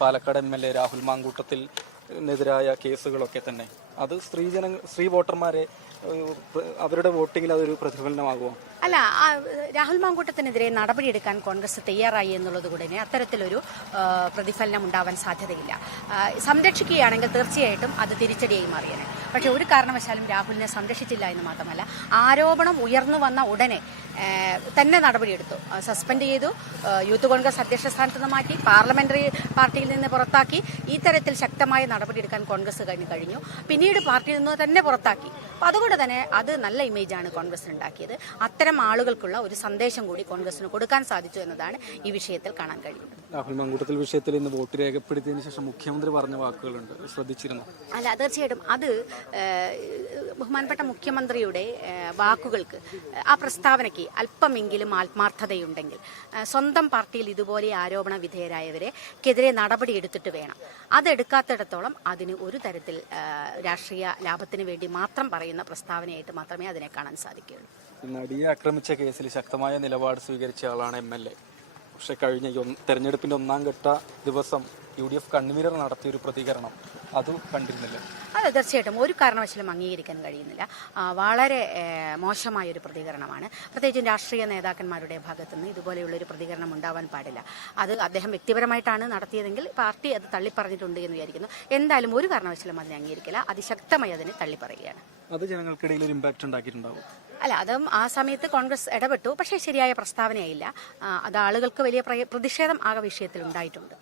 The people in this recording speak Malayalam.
പാലക്കാട് MLA രാഹുൽ മാങ്കൂട്ടത്തിനെതിരായ കേസുകളൊക്കെ തന്നെ അത് സ്ത്രീ വോട്ടർമാരെ അവരുടെ വോട്ടിങ്ങിൽ അതൊരു പ്രതിഫലനമാകുമോ? അല്ല, രാഹുൽ മാങ്കൂട്ടത്തിനെതിരെ നടപടിയെടുക്കാൻ കോൺഗ്രസ് തയ്യാറായി എന്നുള്ളത് കൂടെ അത്തരത്തിലൊരു പ്രതിഫലനം ഉണ്ടാവാൻ സാധ്യതയില്ല. സംരക്ഷിക്കുകയാണെങ്കിൽ തീർച്ചയായിട്ടും അത് തിരിച്ചടിയായി മാറിയേനെ. പക്ഷെ ഒരു കാരണവശാലും രാഹുലിനെ സംരക്ഷിച്ചില്ല എന്ന് മാത്രമല്ല, ആരോപണം ഉയർന്നു വന്ന ഉടനെ തന്നെ നടപടിയെടുത്തു. സസ്പെൻഡ് ചെയ്തു, യൂത്ത് കോൺഗ്രസ് അധ്യക്ഷ സ്ഥാനത്ത് നിന്ന് മാറ്റി, പാർലമെന്ററി പാർട്ടിയിൽ നിന്ന് പുറത്താക്കി. ഈ തരത്തിൽ ശക്തമായ നടപടിയെടുക്കാൻ കോൺഗ്രസ് കഴിഞ്ഞു. പിന്നീട് പാർട്ടിയിൽ നിന്ന് തന്നെ പുറത്താക്കി. അപ്പോൾ അതുകൊണ്ട് തന്നെ അത് നല്ല ഇമേജാണ് കോൺഗ്രസ് ഉണ്ടാക്കിയത്. അത്തരം ആളുകൾക്കുള്ള ഒരു സന്ദേശം കൂടി കോൺഗ്രസിന് കൊടുക്കാൻ സാധിച്ചു എന്നതാണ് ഈ വിഷയത്തിൽ കാണാൻ കഴിയുന്നത്. രാഹുൽ മാങ്കൂട്ടത്തിൽ വിഷയത്തിൽ ഇന്ന് വോട്ട് രേഖപ്പെടുത്തിയതിനു ശേഷം മുഖ്യമന്ത്രി പറഞ്ഞ വാക്കുകളുണ്ട്, ശ്രദ്ധിച്ചിരുന്നു? അല്ല, തീർച്ചയായിട്ടും അത് ബഹുമാനപ്പെട്ട മുഖ്യമന്ത്രിയുടെ വാക്കുകൾക്ക്, ആ പ്രസ്താവനയ്ക്ക് അല്പമെങ്കിലും ആത്മാർത്ഥതയുണ്ടെങ്കിൽ സ്വന്തം പാർട്ടിയിൽ ഇതുപോലെ ആരോപണ വിധേയരായവരെക്കെതിരെ നടപടി എടുത്തിട്ട് വേണം. അതെടുക്കാത്തിടത്തോളം അതിന് ഒരു തരത്തിൽ രാഷ്ട്രീയ ലാഭത്തിന് വേണ്ടി മാത്രം പറയുന്ന പ്രസ്താവനയായിട്ട് മാത്രമേ അതിനെ കാണാൻ സാധിക്കുകയുള്ളൂ. നടിയെ ആക്രമിച്ച കേസിൽ ശക്തമായ നിലപാട് സ്വീകരിച്ച ആളാണ് MLA. പക്ഷെ കഴിഞ്ഞ തെരഞ്ഞെടുപ്പിന്റെ 1ാം ഘട്ട ദിവസം UDF കൺവീനർ നടത്തിയൊരു പ്രതികരണം അത് കണ്ടിരുന്നില്ല. അതെ, തീർച്ചയായിട്ടും ഒരു കാരണവശാലും അംഗീകരിക്കാൻ കഴിയുന്നില്ല. വളരെ മോശമായൊരു പ്രതികരണമാണ്. പ്രത്യേകിച്ചും രാഷ്ട്രീയ നേതാക്കന്മാരുടെ ഭാഗത്തുനിന്ന് ഇതുപോലെയുള്ളൊരു പ്രതികരണം ഉണ്ടാവാൻ പാടില്ല. അത് അദ്ദേഹം വ്യക്തിപരമായിട്ടാണ് നടത്തിയതെങ്കിൽ പാർട്ടി അത് തള്ളിപ്പറഞ്ഞിട്ടുണ്ട് എന്ന് വിചാരിക്കുന്നു. എന്തായാലും ഒരു കാരണവശാലും അതിനെ അംഗീകരിക്കില്ല. അതിശക്തമായി അതിനെ തള്ളിപ്പറയുകയാണ്. അത് ജനങ്ങൾക്കിടയിൽ ഒരു ഇമ്പാക്ട് ഉണ്ടാക്കിയിട്ടുണ്ടാവും. അല്ല, അതും ആ സമയത്ത് കോൺഗ്രസ് ഇടപെട്ടു. പക്ഷേ ശരിയായ പ്രസ്താവനയായില്ല. അത് ആളുകൾക്ക് വലിയ പ്രതിഷേധം ആ വിഷയത്തിൽ ഉണ്ടായിട്ടുണ്ട്.